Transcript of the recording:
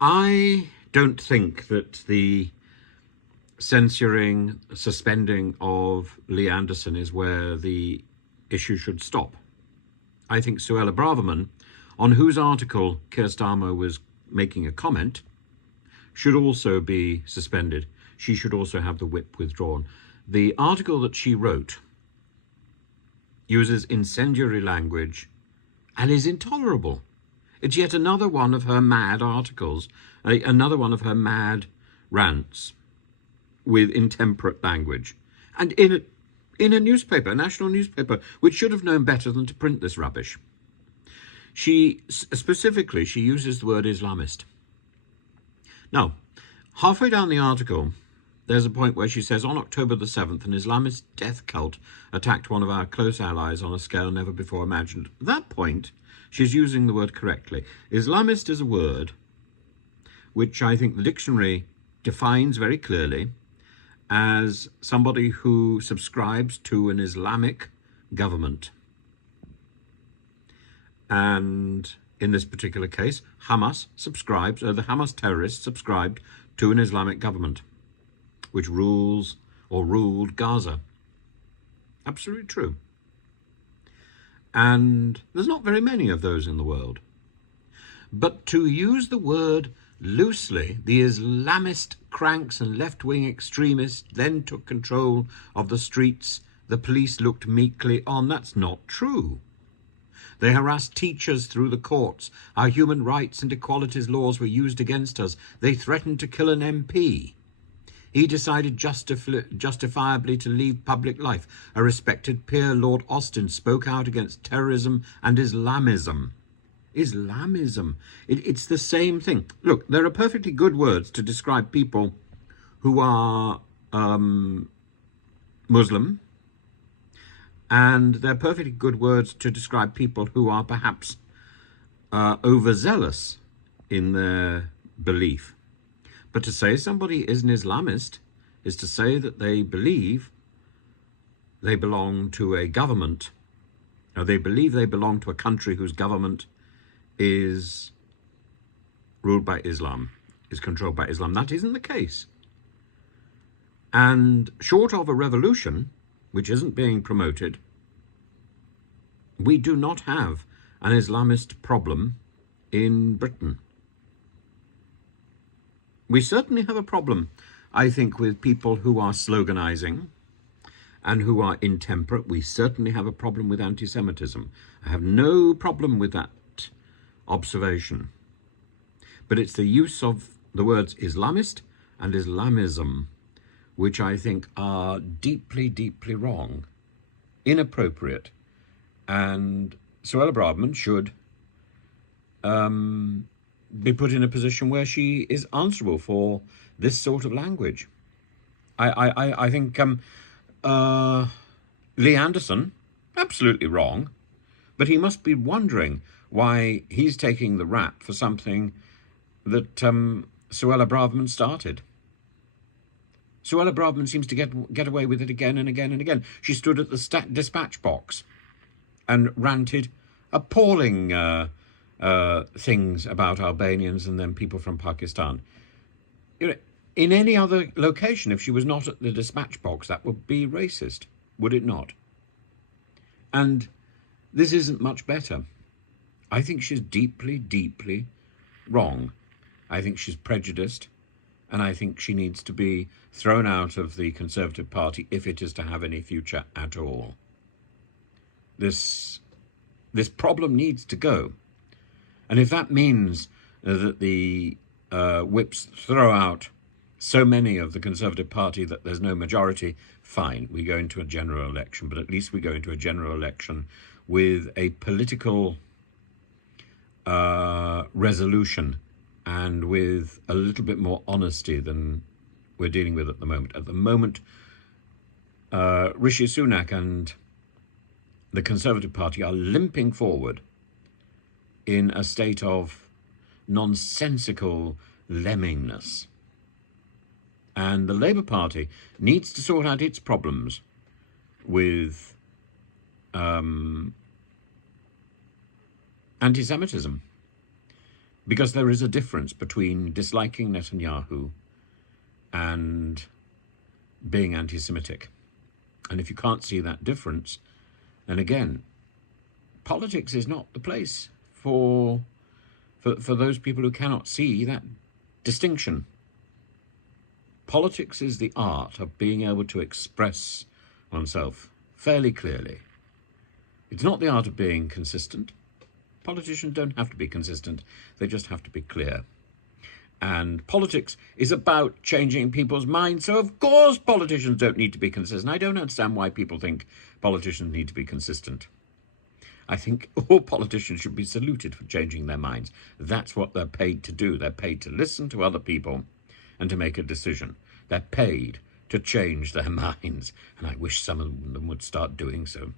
I don't think that the censoring, suspending of Lee Anderson is where the issue should stop. I think Suella Braverman, on whose article Keir Starmer was making a comment, should also be suspended. She should also have the whip withdrawn. The article that she wrote uses incendiary language and is intolerable. It's yet another one of her mad articles, another one of her mad rants with intemperate language. And in a newspaper, a national newspaper, which should have known better than to print this rubbish. She uses the word Islamist. Now, halfway down the article, there's a point where she says, on October the 7th, an Islamist death cult attacked one of our close allies on a scale never before imagined. At that point, she's using the word correctly. Islamist is a word which I think the dictionary defines very clearly as somebody who subscribes to an Islamic government. And in this particular case, the Hamas terrorists subscribed to an Islamic government, which rules or ruled Gaza. Absolutely true. And there's not very many of those in the world. But to use the word loosely, the Islamist cranks and left-wing extremists then took control of the streets. The police looked meekly on. That's not true. They harassed teachers through the courts. Our human rights and equalities laws were used against us. They threatened to kill an MP. He decided justifiably to leave public life. A respected peer, Lord Austin, spoke out against terrorism and Islamism. Islamism. It's the same thing. Look, there are perfectly good words to describe people who are Muslim, and they're perfectly good words to describe people who are perhaps overzealous in their belief. But to say somebody is an Islamist is to say that they believe they belong to a government, or they believe they belong to a country whose government is ruled by Islam, is controlled by Islam. That isn't the case. And short of a revolution, which isn't being promoted, we do not have an Islamist problem in Britain. We certainly have a problem, I think, with people who are sloganizing and who are intemperate. We certainly have a problem with anti-Semitism. I have no problem with that observation. But it's the use of the words Islamist and Islamism which I think are deeply, deeply wrong, inappropriate. And Suella Braverman should be put in a position where she is answerable for this sort of language. I think Lee Anderson, absolutely wrong, but he must be wondering why he's taking the rap for something that Suella Braverman started. Suella Braverman seems to get away with it again and again and again. She stood at the dispatch box and ranted appalling things about Albanians and then people from Pakistan. You know, in any other location, if she was not at the dispatch box, that would be racist, would it not? And this isn't much better. I think she's deeply, deeply wrong. I think she's prejudiced, and I think she needs to be thrown out of the Conservative Party if it is to have any future at all. This problem needs to go. And if that means that the whips throw out so many of the Conservative Party that there's no majority, fine, we go into a general election, but at least we go into a general election with a political resolution and with a little bit more honesty than we're dealing with at the moment. At the moment, Rishi Sunak and the Conservative Party are limping forward in a state of nonsensical lemmingness. And the Labour Party needs to sort out its problems with anti-Semitism, Because there is a difference between disliking Netanyahu and being anti-Semitic. And if you can't see that difference, then again, politics is not the place for those people who cannot see that distinction. Politics is the art of being able to express oneself fairly clearly. It's not the art of being consistent. Politicians don't have to be consistent. They just have to be clear. And politics is about changing people's minds. So of course politicians don't need to be consistent. I don't understand why people think politicians need to be consistent. I think all politicians should be saluted for changing their minds. That's what they're paid to do. They're paid to listen to other people and to make a decision. They're paid to change their minds. And I wish some of them would start doing so.